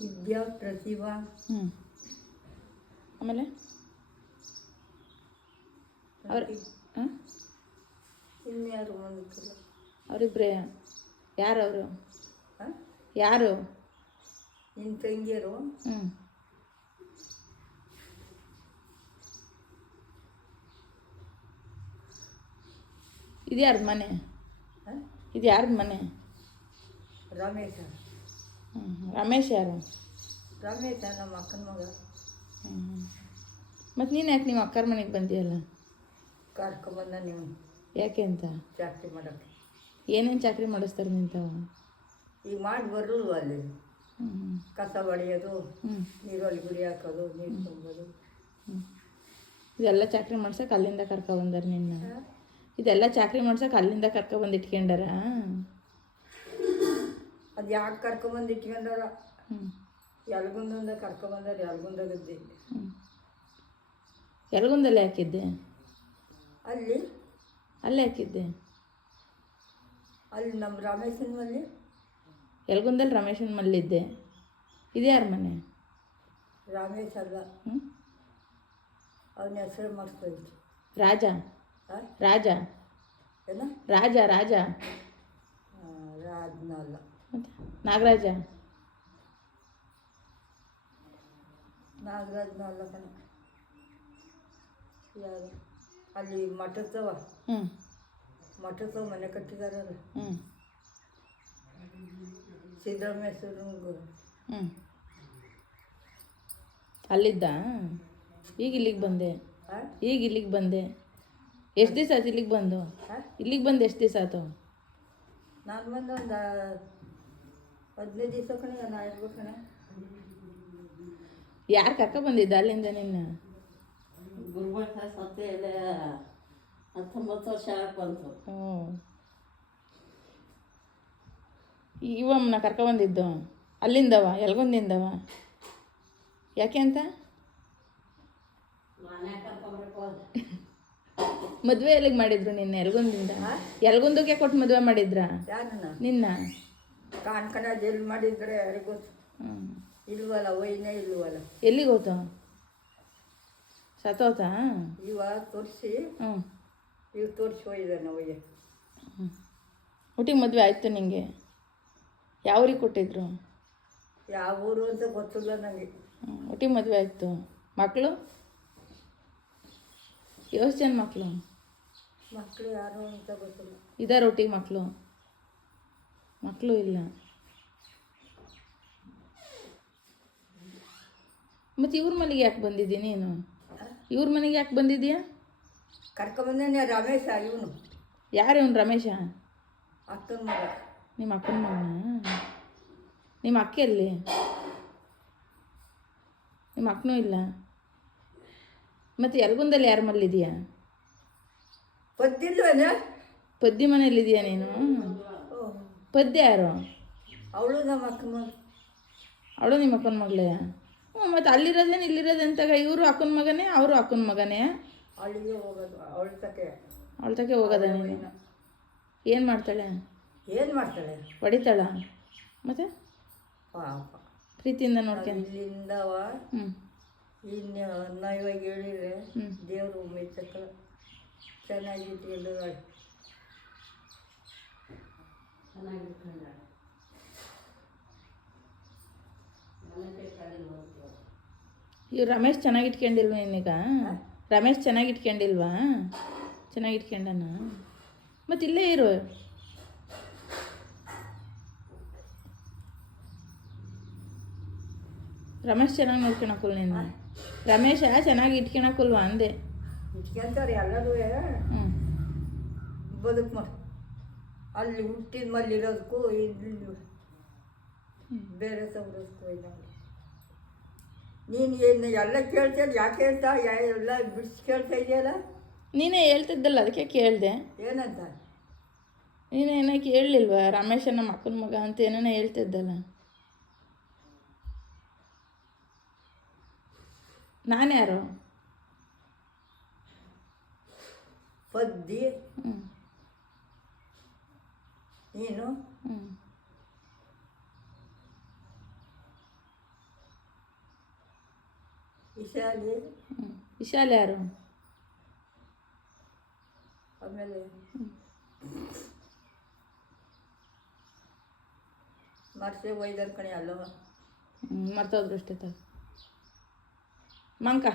ವಿದ್ಯಾ ಪ್ರತಿಭಾ. ಆಮೇಲೆ ಅವ್ರ ಇನ್ಯಾರು ಬಂದಿಲ್ಲ. ಅವರಿಬ್ಬರೇ. ಯಾರವರು? ಯಾರು? ನಿನ್ನ ತಂಗಿಯರು. ಇದು ಯಾರ್ದು ಮನೆ? ಇದು ಯಾರ್ದು ಮನೆ? ರಮೇಶ. ರಮೇಶ್ ಯಾರು? ರಮೇಶ ನಮ್ಮ ಅಕ್ಕನ ಮಗ. ಮತ್ತು ನೀನು ಯಾಕೆ ನಿಮ್ಮ ಅಕ್ಕರ ಮನೆಗೆ ಬಂದಿಯಲ್ಲ? ಕರ್ಕೊಂಬಂದ ನೀವು. ಯಾಕೆ ಅಂತ? ಚಾಕ್ರಿ ಮಾಡೋಕ್ಕೆ. ಏನೇನು ಚಾಕ್ರಿ ಮಾಡಿಸ್ತಾರೆ ನಿಂತಾವ? ಈಗ ಮಾಡಿ ಬರಲ್ವ ಅಲ್ಲಿ. ಕಸ ಹೊಡೆಯೋದು, ನೀರಲ್ಲಿ ಗುಡಿ ಹಾಕೋದು, ನೀರು ತುಂಬೋದು. ಇದೆಲ್ಲ ಚಾಕ್ರಿ ಮಾಡ್ಸಕ್ಕೆ ಅಲ್ಲಿಂದ ಕರ್ಕೊಬಂದಾರ ನಿನ್ನ? ಇದೆಲ್ಲ ಚಾಕ್ರಿ ಮಾಡ್ಸಕ್ಕೆ ಅಲ್ಲಿಂದ ಕರ್ಕೊಬಂದು ಇಟ್ಕೊಂಡಾರ? ಅದು ಯಾಕೆ ಕರ್ಕೊಬಂದು ಇಟ್ಕೊಂಡಾರ? ಯಲ್ಗುಂದಿಂದ ಕರ್ಕೊಬಂದಾರ. ಯಲ್ಗುಂದಾಗದ್ದೆ. ಯಲ್ಗುಂದಲ್ಲೇ ಹಾಕಿದ್ದೆ? ಅಲ್ಲಿ ಅಲ್ಲೇ ಹಾಕಿದ್ದೆ? ಅಲ್ಲಿ ನಮ್ಮ ರಮೇಶನ ಮಲ್ಲಿ. ಯಲ್ಗುಂದಲ್ಲಿ ರಮೇಶನ ಮಲ್ಲಿದ್ದೆ. ಇದು ಯಾರ ಮನೆ? ರಮೇಶ್ ಅಲ್ಲ, ಅವನ ಹೆಸರು ಮರ್ತೋಯ್ತು. ರಾಜ. ರಾಜ ಏನ? ರಾಜ. ರಾಜ ರಾಜ್ನ ಅಲ್ಲ. ಮತ್ತೆ ನಾಗರಾಜ? ನಾಗರಾಜ್ನ ಅಲ್ಲ ಕಣ. ಯಾರು ಅಲ್ಲಿ ಮಠದವ. ಮಠದವ ಮನೆ ಕಟ್ಟಿದಾರಲ್ಲ. ಸಿದ್ದರಾಮೇಶ್ವರಂಗು. ಅಲ್ಲಿದ್ದ? ಈಗ ಇಲ್ಲಿಗೆ ಬಂದೆ. ಈಗ ಇಲ್ಲಿಗೆ ಬಂದೆ. ಎಷ್ಟು ದಿವಸ ಆಯ್ತು ಇಲ್ಲಿಗೆ ಬಂದು? ಇಲ್ಲಿಗೆ ಬಂದು ಎಷ್ಟು ದಿವಸ ಆಯ್ತು? ನಾನು ಬಂದು ಒಂದು 15 ದಿವಸ ಕಣೆ. ನಾನು ಇರ್ಬೇಕು ಕಣೆ. ಯಾರು ಕರ್ಕ ಬಂದಿದ್ದ ಅಲ್ಲಿಂದ ನಿನ್ನ? ಗುರುಮಠ ಸತ್ಯ ಎಲ್ಲ 19 ವರ್ಷ ಬಂತು. ಇವಮ್ಮನ ಕರ್ಕೊಬಂದಿದ್ದು ಅಲ್ಲಿಂದವ? ಯಲ್ಗುಂದಿಂದವ? ಯಾಕೆ ಅಂತ? ಮದುವೆ ಎಲ್ಲಿಗೆ ಮಾಡಿದ್ರು ನಿನ್ನ? ಯಲ್ಗುಂದಿಂದ? ಯಲ್ಗುಂದಕ್ಕೆ ಕೊಟ್ಟು ಮದುವೆ ಮಾಡಿದ್ರ ನಿನ್ನ? ಕಾಣ್ಕಣ ಎಲ್ಲಿ ಮಾಡಿದ್ರೆ ಯಾರಿಗೆ ಗೊತ್ತು. ಇಲ್ವಲ್ಲ, ಒಯ್ನೇ ಇಲ್ವಲ್ಲ. ಎಲ್ಲಿಗೆ ಹೋತ? ಸತ್ತೋತಾ? ಇವ ತೋರಿಸಿ ತೋರಿಸಿ ಒಯ್ದಾನೆ ಒಯ್ಯ. ಒಟ್ಟಿಗೆ ಮದುವೆ ಆಯಿತು ನಿಂಗೆ? ಯಾವ ಊರಿಗೆ ಕೊಟ್ಟಿದ್ರು? ಯಾವ ಊರು ಅಂತ ಗೊತ್ತಿಲ್ಲ ನನಗೆ. ಒಟ್ಟಿಗೆ ಮದುವೆ ಆಯಿತು. ಮಕ್ಕಳು? ಎಷ್ಟು ಜನ ಮಕ್ಕಳು? ಮಕ್ಕಳು ಯಾರು ಅಂತ ಗೊತ್ತಿಲ್ಲ. ಇದಾರೆ ಒಟ್ಟಿಗೆ ಮಕ್ಕಳು? ಮಕ್ಕಳು ಇಲ್ಲ. ಮತ್ತು ಇವ್ರ ಮನೆಗೆ ಯಾಕೆ ಬಂದಿದ್ದೀನಿ ನೀನು? ಇವ್ರ ಮನೆಗೆ ಯಾಕೆ ಬಂದಿದ್ದೀಯಾ? ಕರ್ಕೊಂಬಂದೇನೆ ರಮೇಶ. ಇವನು ಯಾರು? ಇವನು ರಮೇಶ? ಅಕ್ಕನ ಮಗ. ನಿಮ್ಮ ಅಕ್ಕನ ಮಗನ? ನಿಮ್ಮ ಅಕ್ಕ ಎಲ್ಲಿ? ನಿಮ್ಮ ಅಕ್ಕನೂ ಇಲ್ಲ. ಮತ್ತು ಯಲ್ಗುಂದಲ್ಲಿ ಯಾರ ಮಲ್ಲಿದೆಯಾ? ಪದ್ದಿಲ್ವನ? ಪದ್ದಿ ಮನೇಲಿದೆಯಾ ನೀನು? ಪದ್ಯ ಯಾರು? ಅವಳು ನಮ್ಮ ಅಕ್ಕನ ಮಗ. ಅವಳು ನಿಮ್ಮ ಅಕ್ಕನ ಮಗಳೇ? ಮತ್ತು ಅಲ್ಲಿರೋದೇನು ಇಲ್ಲಿರೋದಂತಾಗ? ಇವರು ಅಕ್ಕನ ಮಗನೇ, ಅವರು ಅಕ್ಕನ ಮಗನೇ? ಅಲ್ಲಿಗೆ ಹೋಗೋದು. ಅವಳ ತಕ್ಕೆ ಹೋಗೋದ ನೀನು? ಏನು ಮಾಡ್ತಾಳೆ? ಏನು ಮಾಡ್ತಾಳೆ? ಹೊಡಿತಾಳ? ಮತ್ತೆ ಪಾಪ ಪ್ರೀತಿಯಿಂದ ನೋಡ್ಕೊಂಡು ಇಲ್ಲಿಂದವ. ಇನ್ನು ಇವಾಗ ಹೇಳಿದ್ರೆ ದೇವರು ಮೆಚ್ಚಕ್ಕ ಚೆನ್ನಾಗಿಟ್ಟು ಎಲ್ಲ ಚೆನ್ನಾಗಿಟ್ಕೊಂಡ. ಇವ್ರು ರಮೇಶ್ ಚೆನ್ನಾಗಿ ಇಟ್ಕೊಂಡಿಲ್ವ ನಿನ್ನೀಗ? ರಮೇಶ್ ಚೆನ್ನಾಗಿ ಇಟ್ಕೊಂಡಿಲ್ವಾ? ಚೆನ್ನಾಗಿ ಇಟ್ಕೊಂಡನ? ಮತ್ತು ಇಲ್ಲೇ ಇರು. ರಮೇಶ್ ಚೆನ್ನಾಗಿ ನೋಡ್ಕೊಳಕ್ಕಲ್ಲ ನಿನ್ನ? ರಮೇಶ ಚೆನ್ನಾಗಿ ಇಟ್ಕೊಳಕ್ಕಲ್ವಾ ಅಂದೆ? ಇಟ್ಕೊಂತಾರೆ ಎಲ್ಲರೂ. ಬದುಕು ಮಾಡಿ ಅಲ್ಲಿ ಹುಟ್ಟಿದ ಮಲ್ಲಿರೋದಕ್ಕೂ ಇಲ್ಲಿ ಬೇರೆ ತಗೊಳೋದಕ್ಕೂ ಇಲ್ಲ. ನೀನು ಏನು ಎಲ್ಲ ಕೇಳ್ತೀಯ? ಯಾಕೆ ಹೇಳ್ತಾ ಎಲ್ಲ ಬಿಡಿಸಿ ಕೇಳ್ತಾ ಇದೆಯಲ್ಲ? ನೀನೇ ಹೇಳ್ತಿದ್ದಲ್ಲ, ಅದಕ್ಕೆ ಕೇಳಿದೆ. ಏನಂತ? ನೀನೇನೋ ಕೇಳಲಿಲ್ವಾ? ರಮೇಶ ನಮ್ಮ ಅಕ್ಕನ ಮಗ ಅಂತ ಏನೇನೋ ಹೇಳ್ತಿದ್ದಲ್ಲ. ನಾನು ಯಾರು? ಪದ್ದಿ ನೀನು. ವಿಶಾಲಿ ವಿಶಾಲ್ ಯಾರು? ಆಮೇಲೆ ಮರ್ಸೆ ಒಯ್ದರ್ ಕಣೆ ಅಲ್ಲವ. ಮರ್ತೋದ್ರು ಅಷ್ಟೇ. ಮಂಕ